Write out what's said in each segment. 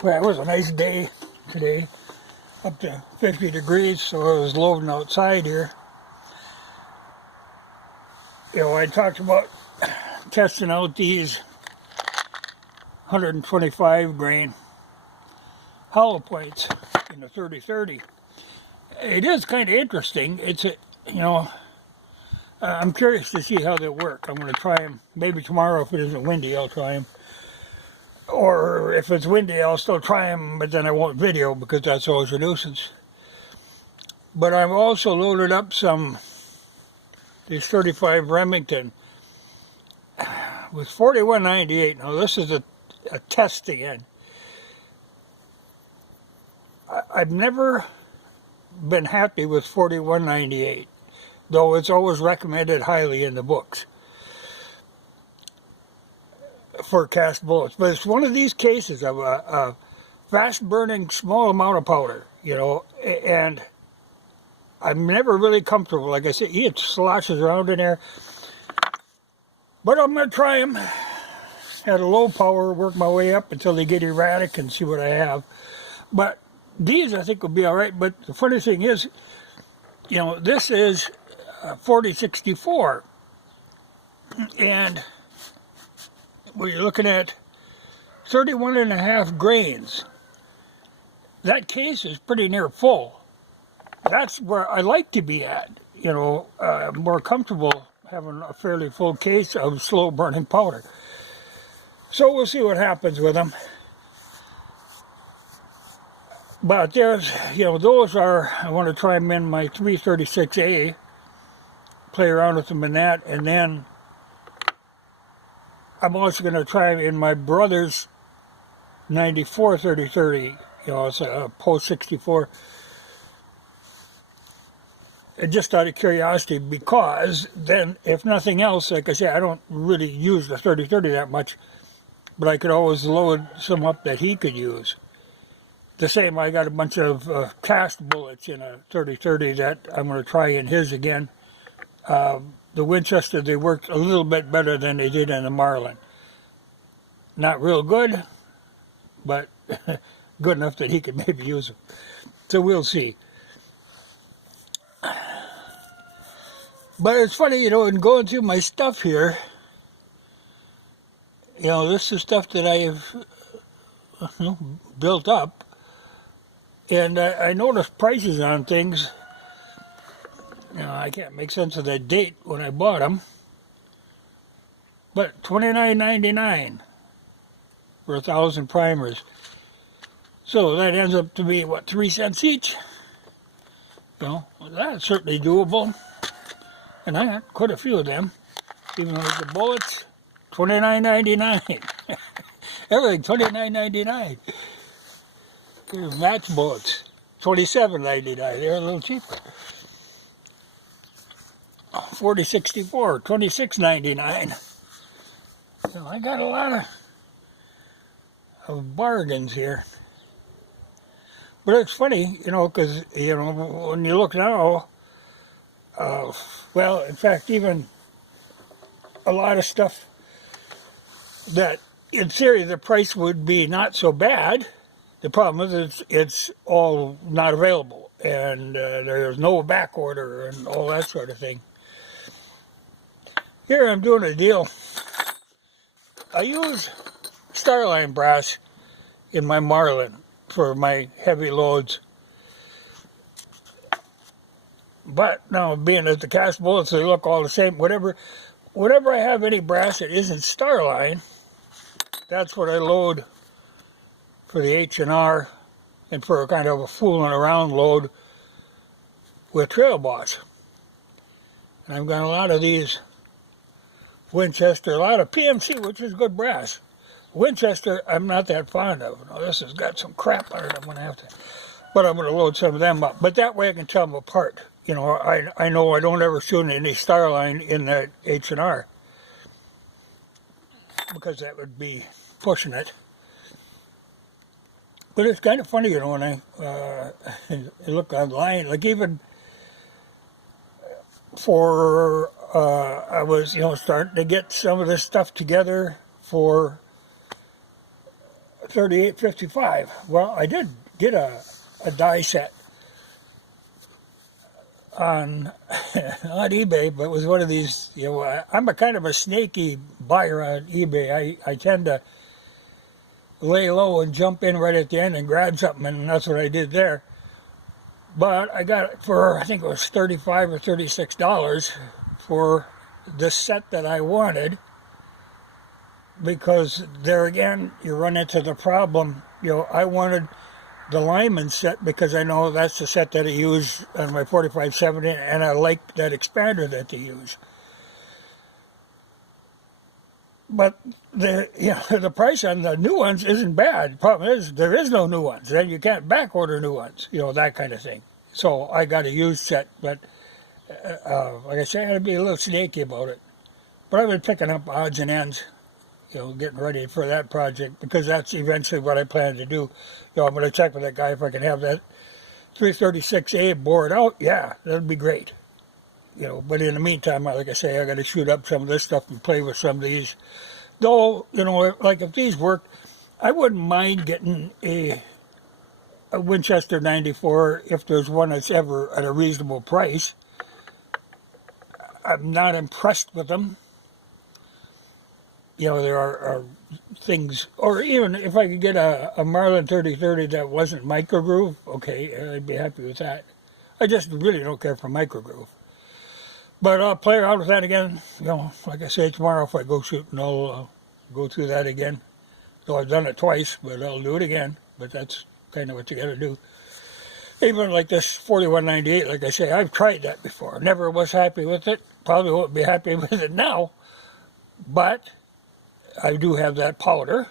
Well, it was a nice day today, up to 50 degrees, so I was loading outside here. You know, I talked about testing out these 125 grain hollow points in the 30-30. It is kind of interesting. I'm curious to see how they work. I'm going to try them. Maybe tomorrow, if it isn't windy, I'll try them. Or if it's windy, I'll still try them, but then I won't video because that's always a nuisance. But I've also loaded up these 35 Remington with 4198. Now this is a test again. I've never been happy with 4198, though it's always recommended highly in the books for cast bullets. But it's one of these cases of a fast-burning small amount of powder, you know, and I'm never really comfortable. Like I said, it sloshes around in there. But I'm going to try them at a low power, work my way up until they get erratic and see what I have. But these I think will be all right. But the funny thing is, you know, this is 4064. And we're looking at 31.5 grains. That case is pretty near full. That's where I like to be at, you know, more comfortable having a fairly full case of slow burning powder. So we'll see what happens with them. But there's, you know, those are, I want to try them in my 336A, play around with them in that, and then I'm also going to try them in my brother's 94 30-30, you know, it's a post 64. Just out of curiosity, because then, if nothing else, like I say, I don't really use the 30-30 that much, but I could always load some up that he could use. The same, I got a bunch of cast bullets in a 30-30 that I'm going to try in his again. The Winchester, they worked a little bit better than they did in the Marlin. Not real good, but good enough that he could maybe use them. So we'll see. But it's funny, you know, in going through my stuff here, you know, this is stuff that I've built up. And I noticed prices on things. You know, I can't make sense of the date when I bought them. But $29.99 for 1,000 primers. So that ends up to be, what, 3 cents each? You know, well, that's certainly doable. And I got quite a few of them. Even with the bullets, $29.99. Everything, $29.99. Here's match bullets, $27.99. They're a little cheaper. 4064, $26.99. So I got a lot of bargains here. But it's funny, you know, because, you know, when you look now, well, in fact, even a lot of stuff that, in theory, the price would be not so bad. The problem is it's all not available, and there's no back order and all that sort of thing. Here I'm doing a deal. I use Starline brass in my Marlin for my heavy loads. But now, being that the cast bullets, they look all the same, whenever I have any brass that isn't Starline, that's what I load for the H&R and for a kind of a fooling around load with Trail Boss. And I've got a lot of these Winchester, a lot of PMC, which is good brass. Winchester, I'm not that fond of. Now, this has got some crap on it. I'm going to have to, but I'm going to load some of them up. But that way I can tell them apart. You know, I know I don't ever shoot any Starline in that H&R because that would be pushing it. But it's kind of funny, you know, when I look online, like even for, I was, you know, starting to get some of this stuff together for 38.55. Well, I did get a die set on on eBay, but it was one of these, you know, I'm a kind of a snaky buyer on eBay. I tend to lay low and jump in right at the end and grab something, and that's what I did there. But I got it for, I think it was $35 or $36 for the set that I wanted, because there again, you run into the problem. You know, I wanted the Lyman set because I know that's the set that I use on my 4570, and I like that expander that they use. But the price on the new ones isn't bad. The problem is there is no new ones. Then you can't back order new ones, you know, that kind of thing. So I got a used set, but like I say, I had to be a little snaky about it. But I've been picking up odds and ends, you know, getting ready for that project, because that's eventually what I plan to do. You know, I'm going to check with that guy if I can have that 336A bored out. Yeah, that'd be great. You know, but in the meantime, like I say, I got to shoot up some of this stuff and play with some of these. Though, you know, like if these work, I wouldn't mind getting a Winchester 94 if there's one that's ever at a reasonable price. I'm not impressed with them. You know, there are things, or even if I could get a Marlin 3030 that wasn't microgroove, okay, I'd be happy with that. I just really don't care for microgroove. But I'll play around with that again. You know, like I say, tomorrow if I go shooting, I'll go through that again. Though I've done it twice, but I'll do it again. But that's kind of what you got to do. Even like this 4198, like I say, I've tried that before. Never was happy with it. Probably won't be happy with it now. But I do have that powder.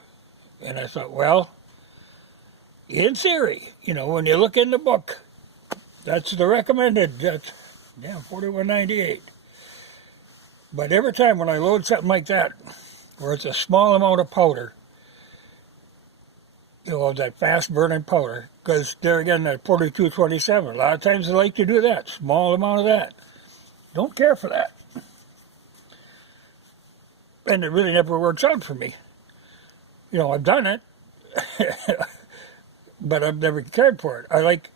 And I thought, well, in theory, you know, when you look in the book, that's the recommended. That's, yeah, 4198. But every time when I load something like that, where it's a small amount of powder, you know, that fast burning powder, because there again, that 4227, a lot of times they like to do that, small amount of that. Don't care for that. And it really never works out for me. You know, I've done it, but I've never cared for it. I like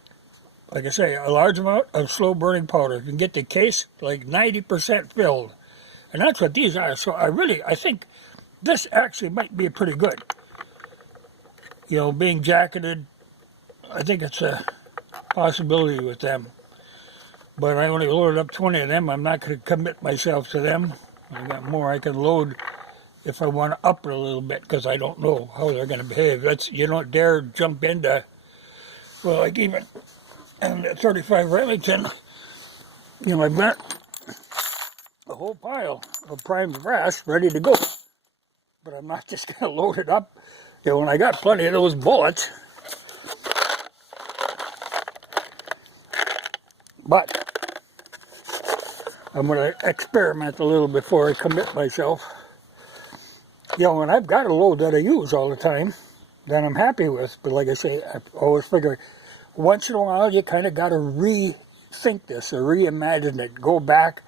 I say, a large amount of slow burning powder. You can get the case like 90% filled. And that's what these are. So I think this actually might be pretty good. You know, being jacketed, I think it's a possibility with them. But I only loaded up 20 of them. I'm not going to commit myself to them. I got more I can load if I want to up it a little bit, because I don't know how they're going to behave. You don't dare jump into, well, like even and the 35 Remington, you know, I've got a whole pile of primed brass ready to go. But I'm not just going to load it up. You know, when I got plenty of those bullets. But I'm going to experiment a little before I commit myself. You know, and I've got a load that I use all the time that I'm happy with. But like I say, I always figure once in a while you kind of got to rethink this or reimagine it, go back.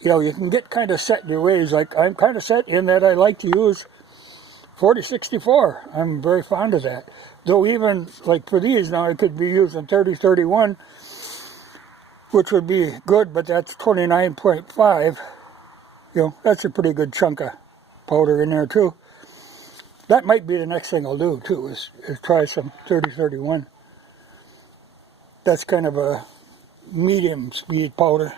You know, you can get kind of set in your ways. Like I'm kind of set in that I like to use 4064. I'm very fond of that. Though even like for these now I could be using 3031, which would be good, but that's 29.5. You know, that's a pretty good chunk of powder in there too. That might be the next thing I'll do too, is try some 3031. That's kind of a medium speed powder.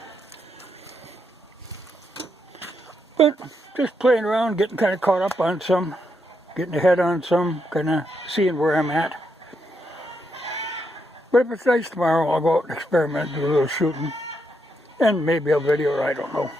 But just playing around, getting kind of caught up on some, getting ahead on some, kind of seeing where I'm at. But if it's nice tomorrow, I'll go out and experiment, do a little shooting, and maybe a video, I don't know.